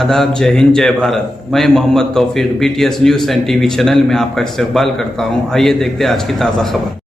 आदाब, जय हिंद, जय भारत। मैं मोहम्मद तौफीक BTS news and TV channel में आपका इस्तकबाल करता हूं। आइए देखते हैं आज की ताज़ा खबर।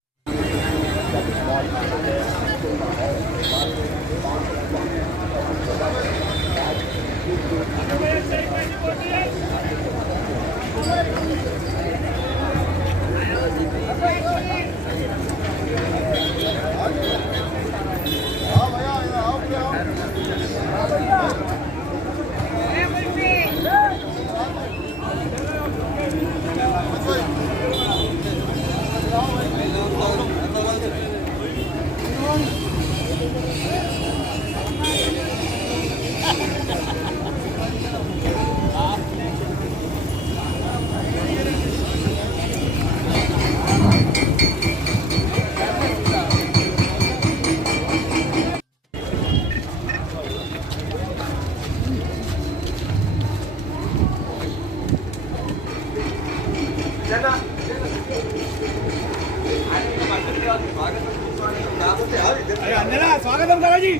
स्वागतम करा जी।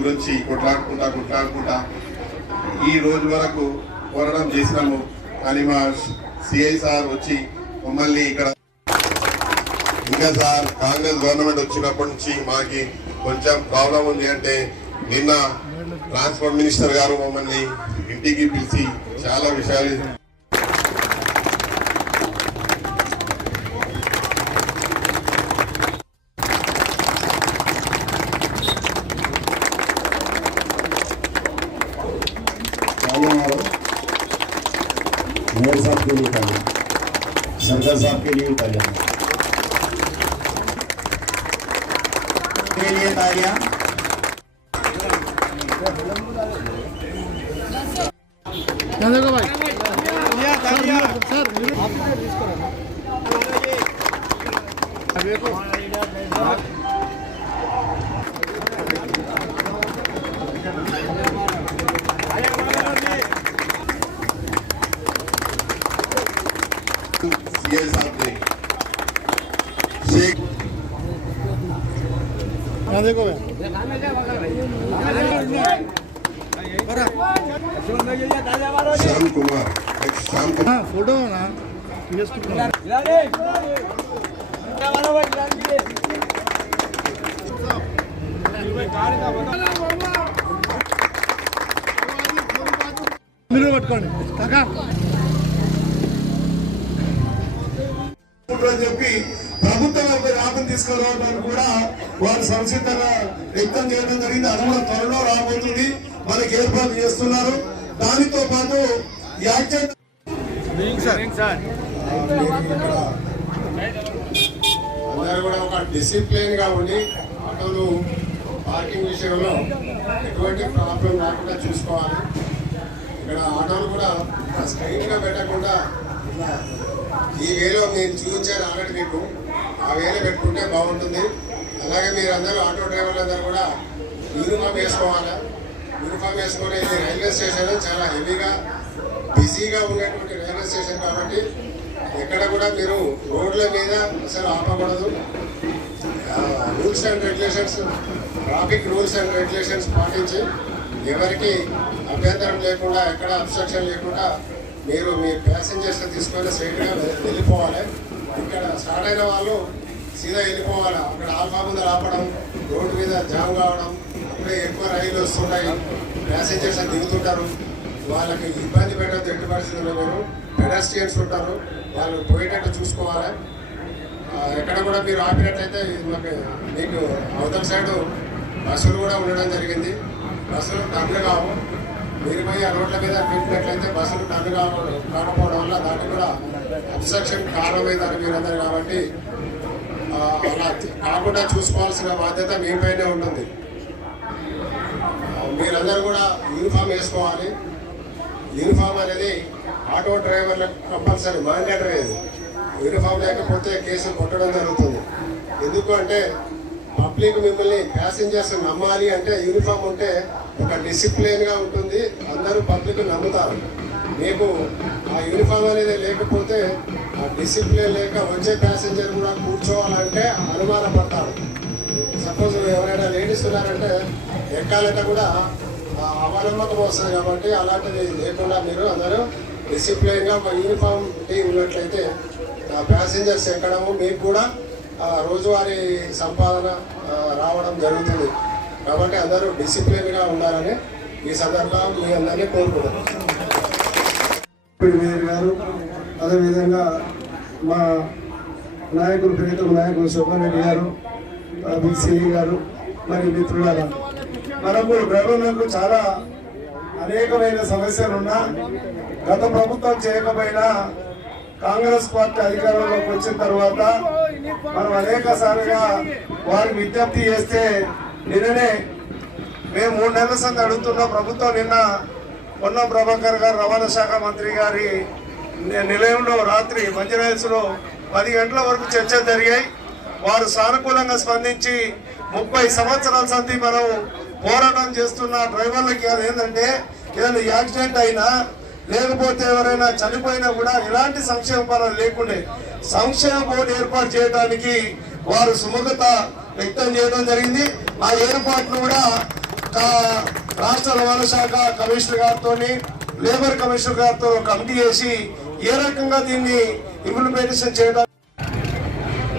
గురించి కొట్లాడుకుంటా ఈ రోజు వరకు పోరాటం చేసినాము. కానీ మా సిఐ సార్ వచ్చి మమ్మల్ని ఇక్కడ ఇంకా సార్ కాంగ్రెస్ గవర్నమెంట్ వచ్చినప్పటి నుంచి మాకి కొంచెం ప్రాబ్లం ఉంది అంటే నిన్న ట్రాన్స్పోర్ట్ మినిస్టర్ గారు మమ్మల్ని ఇంటికి పిలిచి చాలా విషయాలు मेयर साहब के लिए तालियां, सरदार साहब के लिए तालियां, के लिए तालियां। सीएम साहब ने शेख देखो श्याम कुमार फोटो ना పట్టుకోండి కాకా చెప్పి ప్రభుత్వం ఒక లాభం తీసుకురావడానికి కూడా వారు సంసిద్ధంగా వ్యక్తం చేయడం జరిగింది. అది కూడా త్వరలో రాబోతుంది, మనకి ఏర్పాటు చేస్తున్నారు. దానితో పాటు యాక్సిడెంట్ అందరూ కూడా ఒక డిసిప్లిన్ గా ఉండి ఆటోలు పార్కింగ్ విషయంలో ఎటువంటి ప్రాబ్లం రాకుండా చూసుకోవాలి. ఇక్కడ ఆటోలు కూడా స్ట్రైట్ గా పెట్టకుండా ఇట్లా ఈ వేలో మీరు చూపించారు ఆల్రెడీ, మీకు ఆ వేలో పెట్టుకుంటే బాగుంటుంది. అలాగే మీరు అందరూ ఆటో డ్రైవర్లు అందరూ కూడా యూనిఫామ్ వేసుకోవాలి. యూనిఫామ్ వేసుకునే ఇది రైల్వే స్టేషన్ చాలా హెవీగా బిజీగా ఉన్నటువంటి రైల్వే స్టేషన్ కాబట్టి ఎక్కడ కూడా మీరు రోడ్ల మీద అసలు ఆపకూడదు. Rules and regulations, traffic rules and regulations పాటించి ఎవరికి అభ్యంతరం లేకుండా, ఎక్కడ అబ్స్ట్రక్షన్ లేకుండా మీరు మీ ప్యాసింజర్స్ తీసుకొని స్ట్రైట్గా వెళ్ళిపోవాలి. ఇక్కడ స్టార్ట్ అయిన వాళ్ళు సీదా వెళ్ళిపోవాలి. అక్కడ ఆల్ఫా ముందు ఆపడం, రోడ్డు మీద జామ్ కావడం, అప్పుడే ఎక్కువ రైలు వస్తుంటాయి, ప్యాసింజర్స్ దిగుతుంటారు, వాళ్ళకి ఇబ్బంది పెట్టద్దు. ఎట్టి పరిస్థితుల్లో మీరు పెడస్ట్రియన్స్ ఉంటారు, వాళ్ళు పోయేటట్టు చూసుకోవాలి. ఎక్కడ కూడా మీరు ఆపినట్టయితే మీకు అవతల సైడు బస్సులు కూడా ఉండడం జరిగింది. బస్సులు టర్న్ కావు, మీరు పోయి ఆ రోడ్ల మీద పెట్టినట్లయితే బస్సులు టర్న్ కాకపోవడం వల్ల దాన్ని కూడా అబ్స్ట్రక్షన్ కారణమైందని మీరందరూ. కాబట్టి అలా కాకుండా చూసుకోవాల్సిన బాధ్యత మీ పైనే ఉంటుంది. మీరందరూ కూడా యూనిఫామ్ వేసుకోవాలి. యూనిఫామ్ అనేది ఆటో డ్రైవర్లకు కంపల్సరీ మ్యాండేటరీ. అది యూనిఫామ్ లేకపోతే కేసులు కొట్టడం జరుగుతుంది. ఎందుకు అంటే పబ్లిక్ మిమ్మల్ని ప్యాసింజర్స్ నమ్మాలి అంటే యూనిఫామ్ ఉంటే ఒక డిసిప్లిన్గా ఉంటుంది, అందరూ పబ్లిక్ నమ్ముతారు. మీకు ఆ యూనిఫామ్ అనేది లేకపోతే ఆ డిసిప్లిన్ లేక వచ్చే ప్యాసింజర్ కూడా కూర్చోవాలంటే అనుమానపడతారు. సపోజ్ ఎవరైనా లేడీస్ ఉన్నారంటే ఎక్కాలంటే కూడా అవనమ్మకం వస్తుంది. కాబట్టి అలాంటిది లేకుండా మీరు అందరూ డిసిప్లిన్గా ఒక యూనిఫామ్ ఉన్నట్లయితే ప్యాసింజర్స్ ఎక్కడము మీకు కూడా రోజువారీ సంపాదన రావడం జరుగుతుంది. కాబట్టి అందరూ డిసిప్లిన్గా ఉండాలని ఈ సందర్భంగా మీ అందరినీ కోరుకుంటున్నాను. మేయర్ గారు, అదేవిధంగా మా నాయకులు ప్రీతం నాయకులు శోభన్ రెడ్డి గారు, సిలి గారు, మరి మిత్రులారా, మనకు గ్రామంలో చాలా అనేకమైన సమస్యలున్నా గత ప్రభుత్వం చేయకపోయినా కాంగ్రెస్ పార్టీ అధికారంలోకి వచ్చిన తర్వాత మనం అనేక సార్లుగా వారికి విజ్ఞప్తి చేస్తే నిన్ననే మేము 3 నెలల సంది అడుగుతున్న ప్రభుత్వం నిన్న పొన్నం ప్రభాకర్ గారు రవాణా శాఖ మంత్రి గారి నిలయంలో రాత్రి మంచిర్యాలలో 10 గంటల వరకు చర్చలు జరిగాయి. వారు సానుకూలంగా స్పందించి 30 సంవత్సరాల సంది మనం పోరాటం చేస్తున్న డ్రైవర్లకి అదేంటంటే ఏదైనా యాక్సిడెంట్ అయినా లేకపోతే ఎవరైనా చనిపోయినా కూడా ఎలాంటి సంక్షేమ ఫలాలు లేకుండే సంక్షేమ బోర్డు ఏర్పాటు చేయడానికి వారు సుముఖత వ్యక్తం చేయడం జరిగింది. ఆ ఏర్పాట్లు కూడా రాష్ట్ర రవాణా శాఖ కమిషనర్ గారితో లేబర్ కమిషనర్ గారితో కమిటీ చేసి ఏ రకంగా దీన్ని ఇంప్లిమెంటేషన్ చేయడం.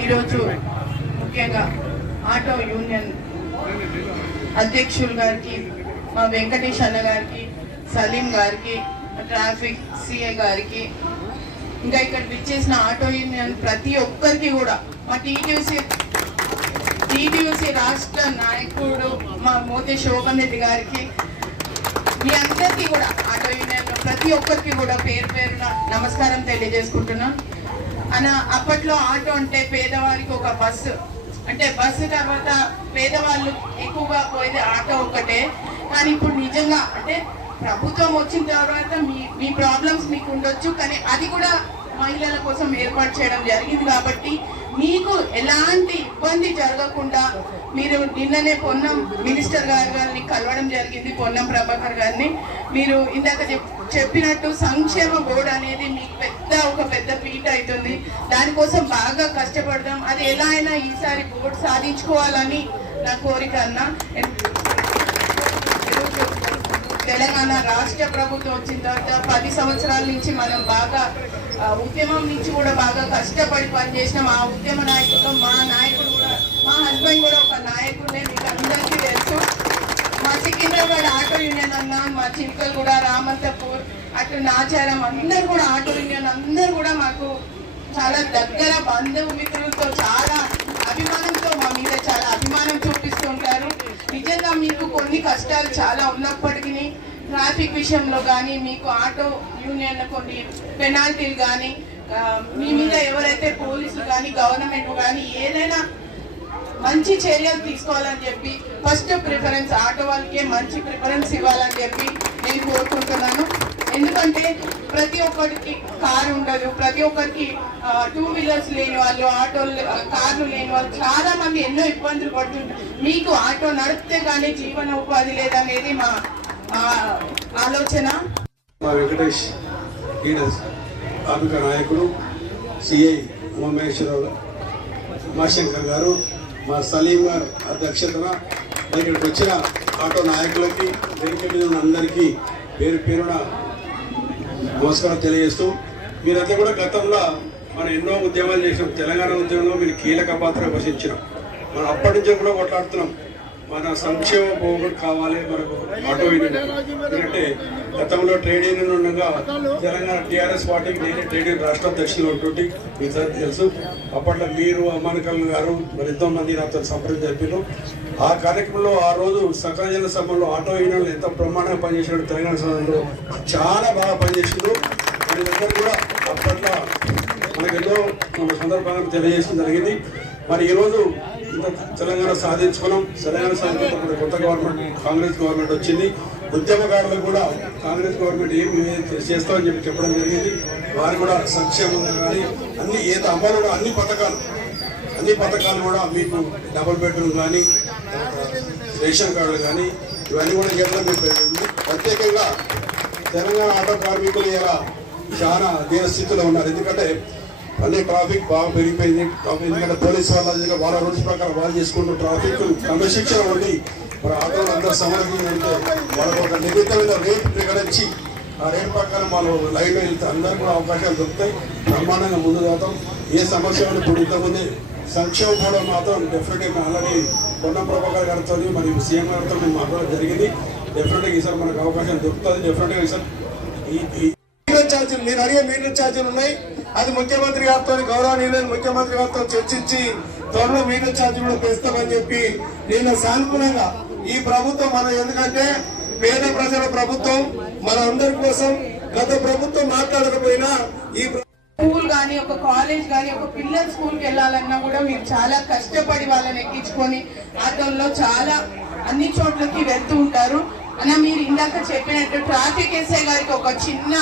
ఈరోజు ముఖ్యంగా ఆటో యూనియన్ అధ్యక్షులు గారికి, మా వెంకటేష్ అన్న గారికి, సలీం గారికి, ట్రాఫిక్ సిఏ గారికి, ఇంకా ఇక్కడ విచ్చేసిన ఆటో యూనియన్ ప్రతి ఒక్కరికి కూడా, మా టీటీయూసీ రాష్ట్ర నాయకుడు మా మోతే శోభన్ రెడ్డి గారికి, మీ అందరికీ కూడా ఆటో యూనియన్ ప్రతి ఒక్కరికి కూడా పేరు పేరున నమస్కారం తెలియజేసుకుంటున్నాం. అప్పట్లో ఆటో అంటే పేదవారికి ఒక బస్సు, అంటే బస్సు తర్వాత పేదవాళ్ళు ఎక్కువగా పోయేది ఆటో ఒక్కటే. కానీ ఇప్పుడు నిజంగా అంటే ప్రభుత్వం వచ్చిన తర్వాత మీ ప్రాబ్లమ్స్ మీకు ఉండొచ్చు, కానీ అది కూడా మహిళల కోసం ఏర్పాటు చేయడం జరిగింది. కాబట్టి మీకు ఎలాంటి ఇబ్బంది జరగకుండా మీరు నిన్ననే పొన్నం మినిస్టర్ గారిని కలవడం జరిగింది, పొన్నం ప్రభాకర్ గారిని. మీరు ఇందాక చెప్పినట్టు సంక్షేమ బోర్డు అనేది మీకు ఒక పెద్ద పీట అవుతుంది. దానికోసం బాగా కష్టపడదాం. అది ఎలా అయినా ఈసారి బోర్డు సాధించుకోవాలని నా కోరిక అన్న. తెలంగాణ రాష్ట్ర ప్రభుత్వం వచ్చిన తర్వాత 10 సంవత్సరాల నుంచి మనం బాగా ఉద్యమం నుంచి కూడా బాగా కష్టపడి పనిచేసినాం. ఆ ఉద్యమ నాయకులు, మా నాయకుడు కూడా, మా హస్బెండ్ కూడా ఒక నాయకుడినే, మీకు అందరికీ తెలుసు. మా సికింద్రాబాద్ ఆటో యూనియన్ అన్న, మా చిల్కలగూడ, రామంతపూర్, అటు నాచారం అందరు కూడా ఆటో యూనియన్ అందరు కూడా మాకు చాలా దగ్గర బంధువు మిత్రులతో చాలా అభిమానంతో మా మీద చాలా అభిమానం చూపిస్తుంటారు. నిజంగా మీకు కొన్ని కష్టాలు చాలా ఉన్నప్పటికీ ట్రాఫిక్ విషయంలో కానీ, మీకు ఆటో యూనియన్ కొన్ని పెనాల్టీలు కానీ, మీ మీద ఎవరైతే పోలీసులు కానీ గవర్నమెంట్ కానీ ఏదైనా మంచి చర్యలు తీసుకోవాలని చెప్పి ఫస్ట్ ప్రిఫరెన్స్ ఆటో వాళ్ళకే మంచి ప్రిఫరెన్స్ ఇవ్వాలని చెప్పి నేను కోరుకుంటున్నాను. ఎందుకంటే ప్రతి ఒక్కరికి కారు ఉండదు, ప్రతి ఒక్కరికి 2 వీలర్స్ లేని వాళ్ళు, ఆటోలు కార్లు లేని వాళ్ళు చాలా మంది ఎన్నో ఇబ్బందులు పడుతుంటారు. మీకు ఆటో నడిపితే కానీ జీవన ఉపాధి లేదనేది మా ఆలోచన. మా వెంకటేష్ లీడర్స్ కార్మిక నాయకుడు సిఐ ఉమామహేశ్వరరావు, ఉమాశంకర్ గారు, మా సలీం గారు అధ్యక్షతన ఇక్కడికి వచ్చిన ఆటో నాయకులకి, వేదిక మీద ఉన్న అందరికీ పేరు పేరున నమస్కారం తెలియజేస్తూ, మీరంతా కూడా గతంలో మనం ఎన్నో ఉద్యమాలు చేసినాం. తెలంగాణ ఉద్యమంలో మీరు కీలక పాత్ర పోషించినాం. మనం అప్పటి నుంచి కూడా కొట్లాడుతున్నాం. మన సంక్షేమ పోగొట్టు కావాలి మనకు ఆటో యూనియన్. ఎందుకంటే గతంలో ట్రేడ్ యూనియన్ ఉండగా తెలంగాణ టీఆర్ఎస్ పార్టీకి నేనే ట్రేడ్ యూనియన్ రాష్ట్ర అధ్యక్షులు ఉంటుంది, మీకు తెలుసు. అప్పట్లో మీరు అమ్మానకల్ గారు మరి ఎంతో మంది నాతో సంప్రదించి జరిపారు. ఆ కార్యక్రమంలో ఆ రోజు సకల జన సభలో ఆటో యూనియన్లు ఎంత బ్రహ్మాండంగా పనిచేసినాడు. తెలంగాణ సభలో చాలా బాగా పనిచేసిండు. మీరందరూ కూడా అప్పట్లో మనకు ఎన్నో సందర్భంగా తెలియజేయడం జరిగింది. మరి ఈరోజు తెలంగాణ సాధించుకున్నాం. తెలంగాణ సాధించుకున్న కొత్త గవర్నమెంట్, కాంగ్రెస్ గవర్నమెంట్ వచ్చింది. ఉద్యమకారులకు కూడా కాంగ్రెస్ గవర్నమెంట్ ఏమి చేస్తామని చెప్పడం జరిగింది. వారు కూడా సంక్షేమం కానీ అన్ని అమలు అన్ని పథకాలు అన్ని పథకాలు కూడా మీకు డబుల్ బెడ్రూమ్ కానీ రేషన్ కార్డులు కానీ ఇవన్నీ కూడా ఇవ్వడం మీకు పెట్టింది. ప్రత్యేకంగా తెలంగాణ ఆటో కార్మికులు ఇలా చాలా దీనస్థితిలో ఉన్నారు. ఎందుకంటే అన్ని ట్రాఫిక్ బాగా పెరిగిపోయింది. ఎందుకంటే పోలీసు వాళ్ళ రూల్స్ ప్రకారం వాళ్ళు చేసుకుంటూ ట్రాఫిక్ క్రమశిక్షణ ఉండి మరి ఆటోలు అందరూ సమర్థంగా వెళ్తే వాళ్ళకు ఒక నిర్ణీతమైన రేట్ ప్రకటించి ఆ రేట్ ప్రకారం వాళ్ళు లైన్ వెళ్తే అందరూ కూడా అవకాశాలు దొరుకుతాయి. బ్రహ్మాండంగా ముందు పోతాం. ఏ సమస్య ఇప్పుడు ఇంతకుముందే సంక్షేమ కూడా మాత్రం డెఫినెట్గా ఆల్రెడీ పొన్నం ప్రభాకర్ గారితో మరి సీఎం గారితో మేము మాట్లాడడం జరిగింది. డెఫినెట్గా ఈసారి మనకు అవకాశం దొరుకుతుంది. డెఫినెట్గా ఈసారి మీటర్ ఛార్జీలు మీరు అడిగే మీటర్ ఛార్జీలు ఉన్నాయి. అది ముఖ్యమంత్రి గారితో గౌరవనీయులైన ముఖ్యమంత్రి గారితో చర్చించి త్వరలో మీటర్ ఛార్జీలు కూడా పెంచుతామని చెప్పి నేను సానుకూలంగా ఈ ప్రభుత్వం మనం ఎందుకంటే పేద ప్రజల ప్రభుత్వం మన అందరి కోసం గత ప్రభుత్వం మాట్లాడకపోయినా ఈ స్కూల్ కానీ ఒక కాలేజ్ కానీ ఒక పిల్లల స్కూల్కి వెళ్ళాలన్నా కూడా మీరు చాలా కష్టపడి వాళ్ళని ఎక్కించుకొని ఆటోల్లో చాలా అన్ని చోట్లకి వెళ్తూ ఉంటారు. అన్న మీరు ఇందాక చెప్పినట్టు ట్రాఫిక్ ఎస్ఐ గారికి ఒక చిన్న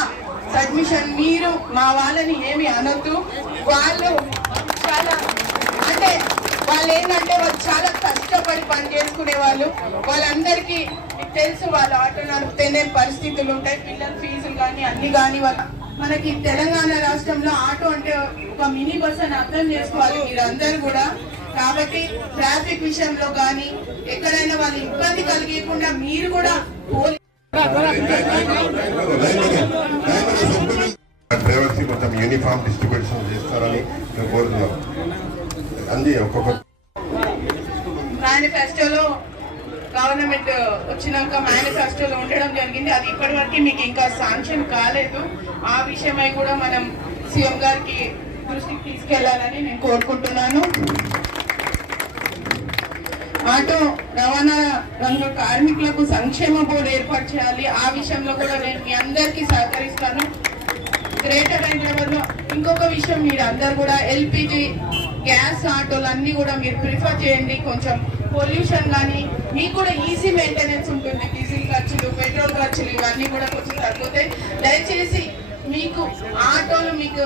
సబ్మిషన్, మీరు మా వాళ్ళని ఏమి అనొద్దు. వాళ్ళు చాలా అంటే వాళ్ళు ఏంటంటే వాళ్ళు చాలా కష్టపడి పని చేసుకునే వాళ్ళు. వాళ్ళందరికీ మీకు తెలుసు వాళ్ళు ఆటో నడిపితేనే పరిస్థితులు ఉంటాయి. పిల్లల ఫీజులు కానీ అన్ని కానీ వాళ్ళ మనకి తెలంగాణ రాష్ట్రంలో ఆటో అంటే ఒక మినీ బస్ అని అర్థం చేసుకోవాలి మీరు అందరూ కూడా. కాబట్టి ట్రాఫిక్ విషయంలో కానీ ఎక్కడైనా వాళ్ళు ఇబ్బంది కలిగకుండా మీరు కూడా డ్రైవర్స్ కొంచెం యూనిఫామ్ డిస్ట్రిబ్యూషన్ చేస్తారని మేము కోరుతున్నాం. అంది ఒక్కొక్క మేనిఫెస్టోలో గవర్నమెంట్ వచ్చినాక మేనిఫెస్టోలో ఉండడం జరిగింది. అది ఇప్పటివరకు మీకు ఇంకా శాంక్షన్ కాలేదు. ఆ విషయమై కూడా మనం సీఎం గారికి దృష్టికి తీసుకెళ్లాలని నేను కోరుకుంటున్నాను. ఆటో రవాణా రంగ కార్మికులకు సంక్షేమ బోర్డు ఏర్పాటు చేయాలి. ఆ విషయంలో కూడా నేను మీ అందరికీ సహకరిస్తాను. గ్రేటర్ హైదరాబాద్ లో ఇంకొక విషయం, మీరు అందరు కూడా ఎల్పిజి గ్యాస్ ఆటోలు అన్ని కూడా మీరు ప్రిఫర్ చేయండి. కొంచెం పొల్యూషన్ కానీ మీకు కూడా ఈజీ మెయింటెనెన్స్ ఉంటుంది. డీజిల్ ఖర్చులు, పెట్రోల్ ఖర్చులు ఇవన్నీ కూడా కొంచెం తగ్గుతాయి. దయచేసి మీకు ఆటోలు మీకు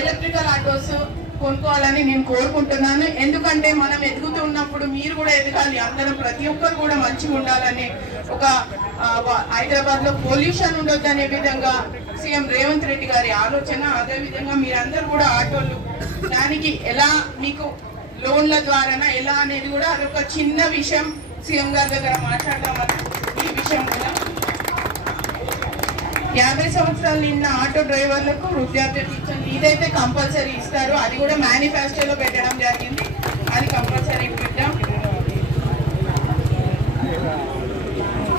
ఎలక్ట్రికల్ ఆటోస్ కొనుక్కోవాలని నేను కోరుకుంటున్నాను. ఎందుకంటే మనం ఎదుగుతున్నప్పుడు మీరు కూడా ఎదగాలి. అందరూ ప్రతి ఒక్కరు కూడా మంచిగా ఉండాలని ఒక హైదరాబాద్ లో పొల్యూషన్ ఉండొద్దు అనే విధంగా సీఎం రేవంత్ రెడ్డి గారి ఆలోచన. అదే విధంగా మీరందరూ కూడా ఆటోలు దానికి ఎలా మీకు లోన్ల ద్వారా ఎలా అనేది కూడా అదొక చిన్న విషయం సీఎం గారి దగ్గర మాట్లాడదామని ఈ విషయం కూడా 50 సంవత్సరాలు నిన్న ఆటో డ్రైవర్లకు వృద్ధాప్య పింఛన్ ఇదైతే కంపల్సరీ ఇస్తారు. అది కూడా మేనిఫెస్టోలో పెట్టడం జరిగింది. అది కంపల్సరీ పెట్టాం.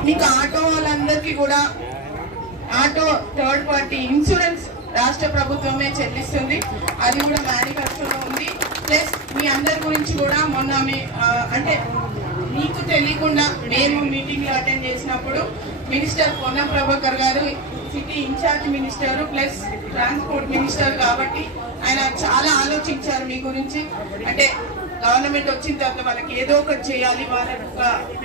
మీకు ఆటో వాళ్ళందరికీ కూడా ఆటో థర్డ్ పార్టీ ఇన్సూరెన్స్ రాష్ట్ర ప్రభుత్వమే చెల్లిస్తుంది. అది కూడా మేనిఫెస్టోలో ఉంది. ప్లస్ మీ అందరి గురించి కూడా మొన్న అంటే మీకు తెలియకుండా మేము మీటింగ్లు అటెండ్ చేసినప్పుడు మినిస్టర్ పొన్నం ప్రభాకర్ గారు city in charge minister plus transport minister కాబట్టి ఆయన చాలా ఆలోచించారు మీ గురించి. అంటే గవర్నమెంట్ వచ్చిన తర్వాత వాళ్ళకి ఏదో ఒకటి చేయాలి, వాళ్ళకి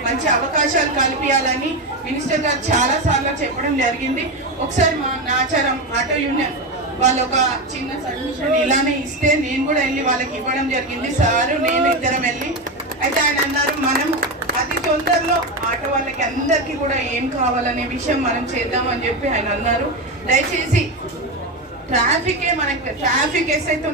మంచి అవకాశాలు కల్పించాలని మినిస్టర్ గారు చాలా సార్లు చెప్పడం జరిగింది. ఒకసారి మా నాచారం ఆటో యూనియన్ వాళ్ళు ఒక చిన్న సబ్మిషన్ ఇలానే ఇస్తే నేను కూడా వెళ్ళి వాళ్ళకి ఇవ్వడం జరిగింది. సారు నేను ఇద్దరం వెళ్ళి అయితే ఆయన అన్నారు మనం అతి తొందరలో ఆటో వాళ్ళకి అందరికీ కూడా ఏం కావాలనే విషయం మనం చేద్దామని చెప్పి ఆయన అన్నారు. దయచేసి ట్రాఫికే మనకి ట్రాఫిక్ ఎస్ఐతో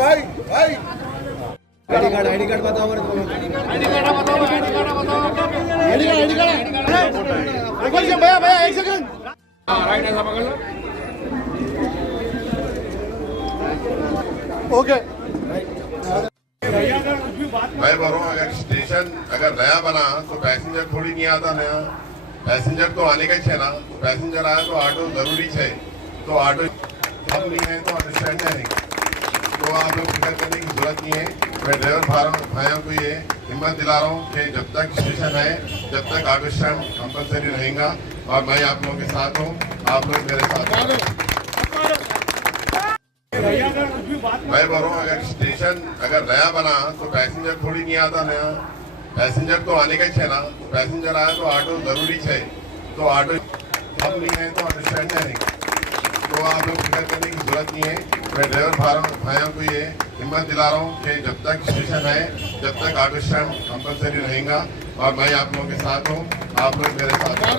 भाई भाई आईडी कार्ड बताओ भैया भैया एक सेकंड ओके मैं बोल रहा हूँ अगर स्टेशन अगर नया बना तो पैसेंजर थोड़ी नहीं आता नया, पैसेंजर तो आने का है ना. पैसेंजर आया तो ऑटो जरूरी है. तो ऑटो अब नहीं है तो ऑटो स्टैंड नहीं. तो आप लोग फिक्र करने की जरूरत नहीं है. मैं ड्राइवर भाइयों को ये हिम्मत दिला रहा हूँ कि जब तक स्टेशन है जब तक ऑटो स्टैंड कंपलसरी रहेगा और मैं आप लोगों के साथ हूँ. आप लोग मेरे साथ मैं बोल रहा हूँ अगर स्टेशन अगर नया बना तो पैसेंजर थोड़ी नहीं आता नया, पैसेंजर तो आने का ही है ना। पैसेंजर आया तो ऑटो जरूरी है, तो ऑटो हम नहीं है तो ऑटो स्टैंड नहीं, तो आप लोग फिक्र करने की जरूरत नहीं है। मैं ड्राइवर भाइयों को ये हिम्मत दिला रहा हूँ कि जब तक स्टेशन है जब तक ऑटो स्टैंड कंपलसरी रहेगा और मैं आप लोगों के साथ हूँ, आप लोग मेरे साथ हैं।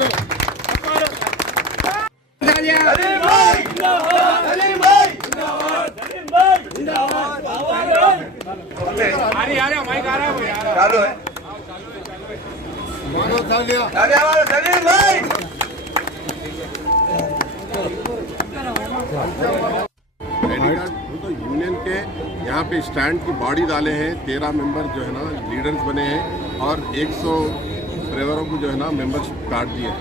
तो यूनियन के यहाँ पे स्टैंड की बॉडी डाले हैं, 13 मेंबर जो है ना लीडर्स बने हैं और 100 ड्राइवरों को जो है ना मेंबरशिप कार्ड दिए।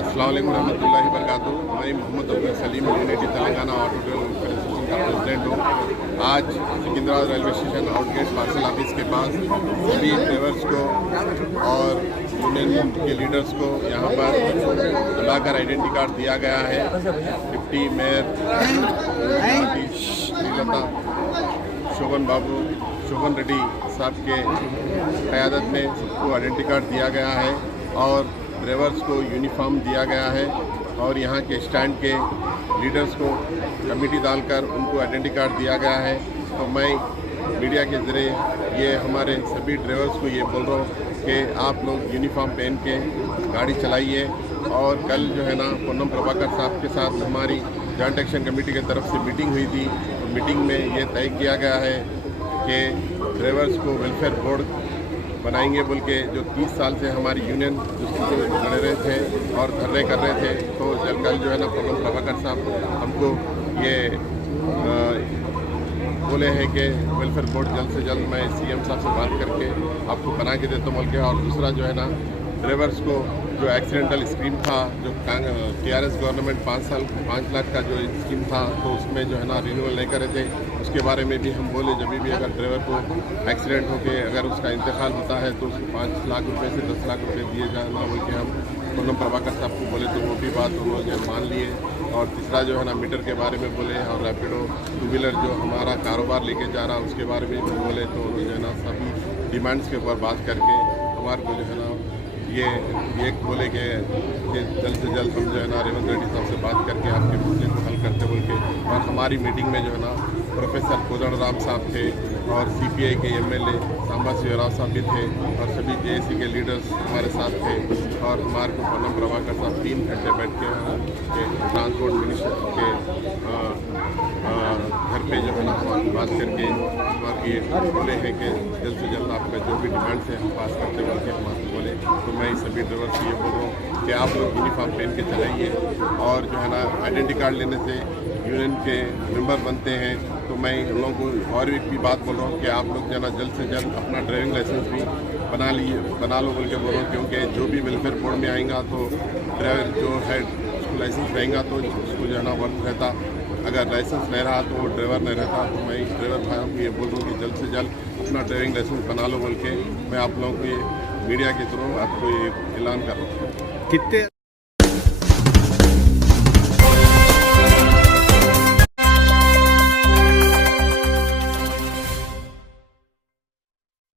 अस्सलाम वालेकुम रहमतुल्लाहि व बरकातहू। मैं Mohammad Abdul Salim unity Telangana auto driver federation का प्रेसिडेंट हूँ। आज Secunderabad railway station out gate parcel office के पास सभी ड्राइवर्स को और यूनियन के लीडर्स को यहाँ पर बुलाकर आइडेंटिटी कार्ड दिया गया है। डिप्टी मेयर श्रीलता शोभन बाबू शोभन रेड्डी साहब के क़यादत में सबको आइडेंटिटी कार्ड दिया गया है और ड्राइवर्स को यूनिफॉर्म दिया गया है और यहाँ के स्टैंड के लीडर्स को कमेटी डालकर उनको आइडेंटिटी कार्ड दिया गया है। तो मैं मीडिया के ज़रिए ये हमारे सभी ड्राइवर्स को ये बोल रहा हूँ कि आप लोग यूनिफॉर्म पहन के गाड़ी चलाइए। और कल जो है ना पूनम प्रभाकर साहब के साथ हमारी जॉइंट एक्शन कमेटी की तरफ से मीटिंग हुई थी। तो मीटिंग में ये तय किया गया है कि ड्राइवर्स को वेलफेयर बोर्ड बनाएंगे बोल के, जो 30 साल से हमारी यूनियन उसको लड़ रहे थे और धरने कर रहे थे। तो कल जो है ना पूनम प्रभाकर साहब हमको ये बोले हैं कि वेलफेयर बोर्ड जल्द से जल्द मैं सीएम साहब से बात करके आपको बना के देता हूँ बोल के। और दूसरा जो है ना ड्राइवर्स को जो एक्सीडेंटल स्कीम था, जो टीआरएस गवर्नमेंट 5 लाख का जो स्कीम था, तो उसमें जो है ना रिन्यूअल नहीं करे थे, उसके बारे में भी हम बोले जब भी अगर ड्राइवर को एक्सीडेंट होके अगर उसका इंतकाल होता है तो उसको 5 लाख रुपए से 10 लाख रुपए दिए जाना बोल के हम पूनम प्रभाकर साहब को बोले, तो वो भी बात उन्होंने मान लिए। और तीसरा जो है ना मीटर के बारे में बोले और रैपिडो 2 व्हीलर जो हमारा कारोबार लेके जा रहा उसके बारे में भी बोले। तो जो है ना सभी डिमांड्स के ऊपर बात करके हमारे को जो है ना ये बोले कि जल्द से जल्द हम जो है ना रेवंत रेड्डी साहब से बात करके आपके मसले को हल करते बोल के। और हमारी मीटिंग में जो है ना प्रोफेसर कोदंडराम साहब थे और सीपीआई के एमएलए सांबा शिवराव साहब भी थे और सभी जेएसी के लीडर्स हमारे साथ थे। और हमारे को पूनम प्रभाकर साहब 3 घंटे बैठ के ट्रांसपोर्ट मिनिस्टर के घर पे जो है ना बात करके हमारे ये बोले हैं कि जल्द से जल्द आपका जो भी डिमांड है हम पास करते बोल के हम आपको बोले। तो मैं सभी ड्राइवर से ये बोल रहा हूँ कि आप लोग यूनिफॉर्म पहन के चलाइए और जो है ना आइडेंटिटी कार्ड लेने से यूनियन के मेंबर बनते हैं। तो मैं उन लोगों को और एक भी बात बोल रहा हूँ कि आप लोग जो है ना जल्द से जल्द अपना ड्राइविंग लाइसेंस भी बना लो बोल के बोल रहा हूँ, क्योंकि जो भी वेलफेयर बोर्ड में आएगा तो ड्राइवर जो है उसको लाइसेंस रहेगा तो उसको जो है ना वर्क रहता। अगर लाइसेंस नहीं रहा तो ड्राइवर नहीं रहता। तो मैं ड्राइवर भाइयों को ये बोल रहा हूँ कि जल्द से जल्द अपना ड्राइविंग लाइसेंस बना लो बोल के मैं आप लोगों को मीडिया के थ्रू आपको ये ऐलान कर रहा हूँ। कितने